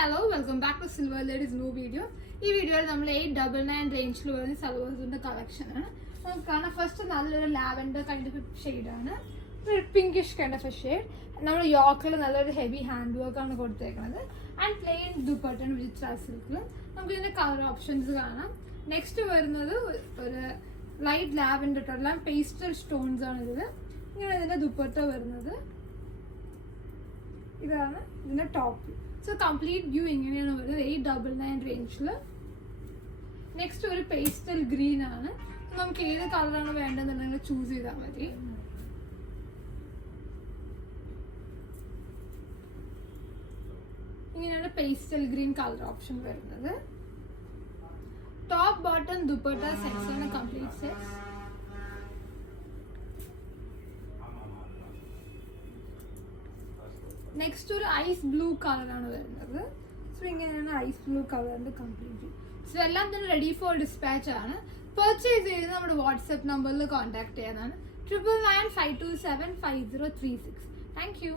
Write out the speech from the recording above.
Hello welcome back to silver ladies new video. ഈ വീഡിയോയിൽ നമ്മൾ 899 റേഞ്ചിൽ വരുന്ന സൽവാസിന്റെ കളക്ഷനാണ്. നമുക്ക് കാണാം. ഫസ്റ്റ് നല്ലൊരു ലാവൻഡർ കൈൻഡ് ഓഫ് ഷെയ്ഡാണ്, ഒരു പിങ്കിഷ് കൈൻഡ് ഓഫ് ഷെയ്ഡ്. നമ്മൾ യോക്കിൽ നല്ലൊരു ഹെവി ഹാൻഡ് വർക്കാണ് കൊടുത്തേക്കുന്നത്. ആൻഡ് പ്ലെയിൻ ദുപ്പട്ട വിത്ത് സിൽക്കിൽ നമുക്ക് ഇതിന്റെ കളർ ഓപ്ഷൻസ് കാണാം. നെക്സ്റ്റ് വരുന്നത് ഒരു ലൈറ്റ് ലാവൻഡർ എല്ലാം പേസ്റ്റൽ സ്റ്റോൺസ് ആണ് ഇതിൽ. ഇങ്ങനെ ഇതിന്റെ ദുപ്പട്ട വരുന്നത് ഇതാണ് ഇതിന്റെ ടോപ്പ്. സോ കംപ്ലീറ്റ് വ്യൂ ഇങ്ങനെയാണ് വരുന്നത് 899 റേഞ്ചിൽ. നെക്സ്റ്റ് ഒരു പേസ്റ്റൽ ഗ്രീൻ ആണ്. നമുക്ക് ഏത് കളറാണ് വേണ്ടതെന്നുണ്ടെങ്കിൽ ചൂസ് ചെയ്താൽ മതി. ഇങ്ങനെയാണ് പേസ്റ്റൽ ഗ്രീൻ കളർ ഓപ്ഷൻ വരുന്നത്. ടോപ്പ് ബോട്ടം ദുപ്പട്ട സെറ്റ്സ് ആണ്, കംപ്ലീറ്റ് സെറ്റ്സ്. നെക്സ്റ്റ് ഒരു ഐസ് ബ്ലൂ കളറാണ് വരുന്നത്. സോ ഇങ്ങനെയാണ് ഐസ് ബ്ലൂ കളറിന്റെ കംപ്ലീറ്റ്. സോ എല്ലാം തന്നെ റെഡി ഫോർ ഡിസ്പാച്ച് ആണ്. പർച്ചേസ് ചെയ്ത് നമ്മുടെ വാട്സ്ആപ്പ് നമ്പറിൽ കോൺടാക്ട് ചെയ്യാനാണ് 9995275036. Thank you.